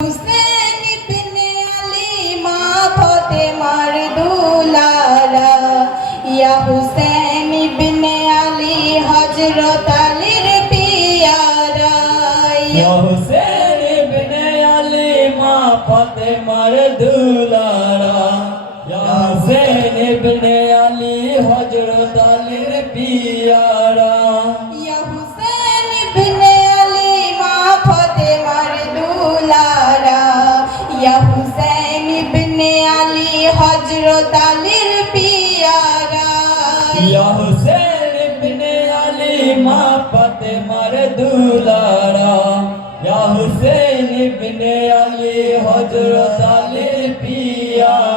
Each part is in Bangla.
হুসেন ইবনে আলী মা ফাতেমার দুলারা ইয়া হুসেন ইবনে আলী হযরত আলীর পিয়ারা ইয়া হুসেন ইবনে দুলারা ইয়া হুসেন ইবনে আলী হযরত আলী পিয়ারা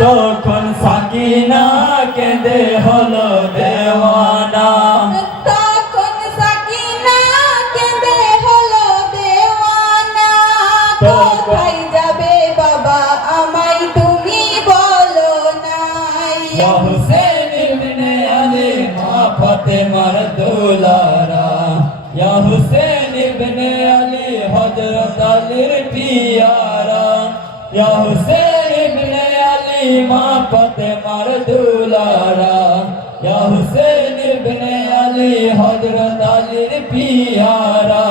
তখন সাকিনা কেঁদে হলো দেওয়ানা। তখন সাকিনা কেঁদে হলো দেওয়ানা। কোথায় যাবে বাবা আমায় তুমি বলো না ইয়া হুসেন ইবনে আলী মা ফাতেমার দুলারা ইয়া হুসেন ইবনে আলী হযরত আলীর পিয়ারা। ইয়া হুসেন মা ফাতেমার দুলারা। ইয়া হুসেন ইবনে আলী হযরত আলীর পিয়ারা।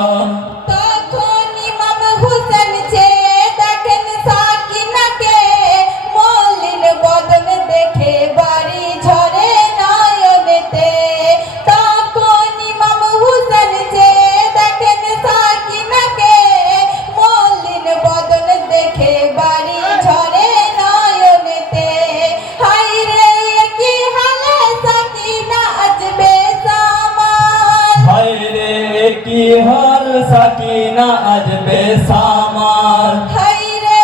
কি হাল সাকিনা আজ বেসামাল হাইরে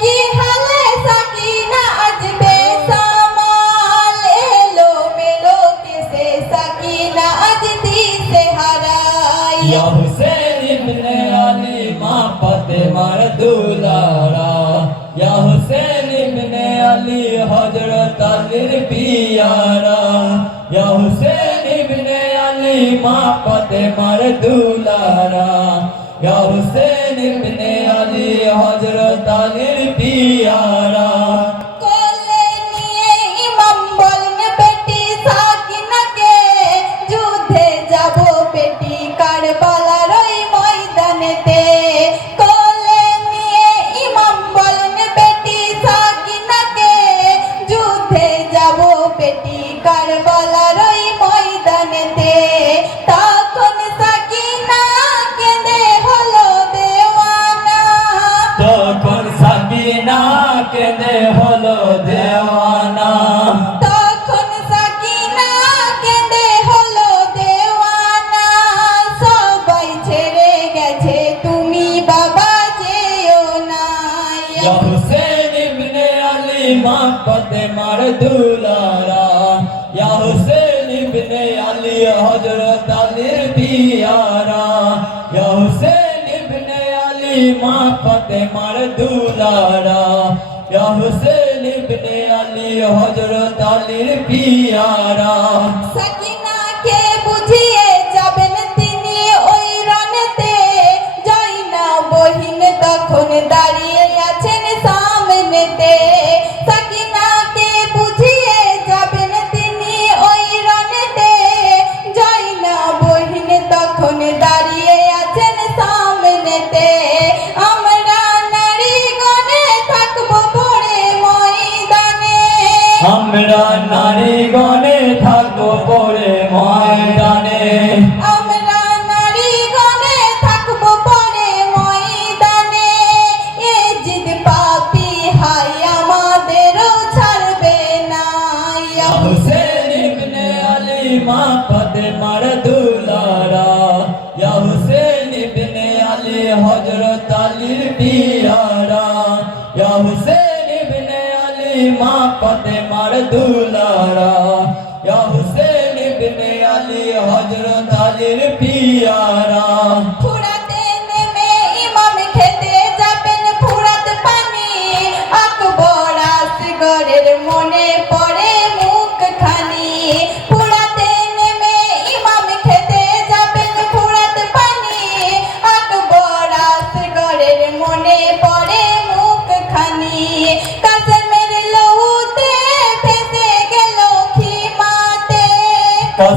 কি হালে সাকিনা আজ বেসামাল এলো মেলো কেসে সাকিনা আজ দিশে হারাই ইয়া হুসেন ইবনে আলী মা ফাতেমার দুলারা ইয়া হুসেন ইবনে আলী হযরত আলীর পিয়ারা ইয়া হুসেন মা মার দুলারা। ইয়া হুসেন ইবনে আলী হযরত আলীর পিয়ারা। দুলারা ইয়া হুসেন ইবনে আলী, হযরত আলীর দিয়ারা ইয়া হুসেন ইবনে আলী, মা ফাতেমার দুলারা। ইয়া হুসেন ইবনে আলী, হযরত আলীর পিয়ারা। সাকিনাকে আমরা নারী গণে থাকো পরে ময়দানে। আমরা নারী গণে পরে ময়দানে। ছাড়বে না। আলীর পিয়ারা। ইয়া হুসেন মা পদে মার দুলারা। ইয়া হুসেন ইবনে আলী হযরত আলীর পি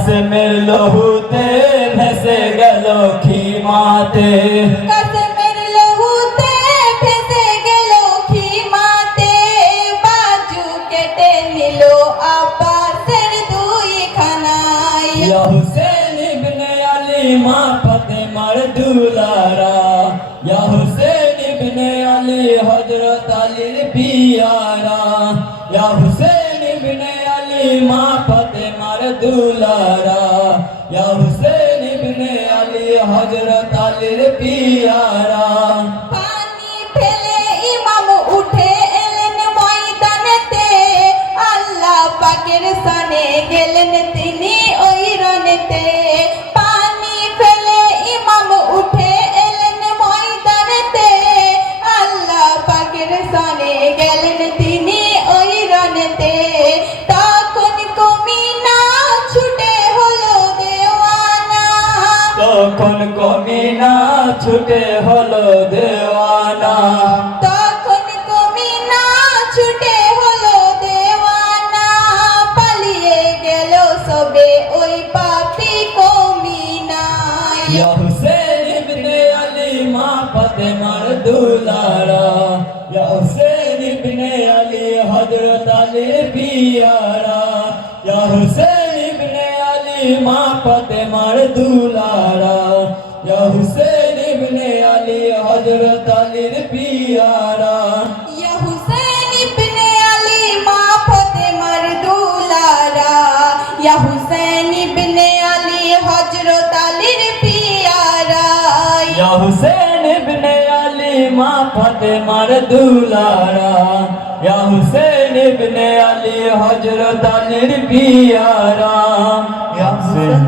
কাসমের লহুতে ভেসে গেল খিমাতে কাসমের লহুতে ভেসে গেল খিমাতে বাজু কেটে নিল আব্বাসের দুই খানায় ইয়া হুসেন ইবনে আলী মা ফাতেমার দুলারা ইয়া হুসেন ইবনে আলী হযরত আলীর পিয়ারা ইয়া হুসেন ইবনে আলী মা ফাতেমার দুলারা ইয়া হুসেন ইবনে আলী হযরত আলীর পিয়ারা। কমিনা ছুটে হলো দেওয়ানা। তখন কমিনা ছুটে হলো দেওয়ানা। পালিয়ে গেল সবে ওই পাপি কমিনা ইয়া হুসেন ইবনে আলী মা ফাতেমার দুলারা। ইয়া হুসেন ইবনে আলী হযরত আলী পিয়ারা। ইয়া হুসেন ইবনে আলী মা ফাতেমার দুলারা। আলীর পিয়ারা। ইয়া হুসেন ইবনে আলী মা ফাতেমার দুলারা ইয়া হুসেন ইবনে আলী হযরত আলীর পিয়ারা। ইয়া হুসেন ইবনে আলী মা ফাতেমার দুলারা ইয়া হুসেন ইবনে আলী হযরত আলীর পিয়ারা। ইয়া হুসেন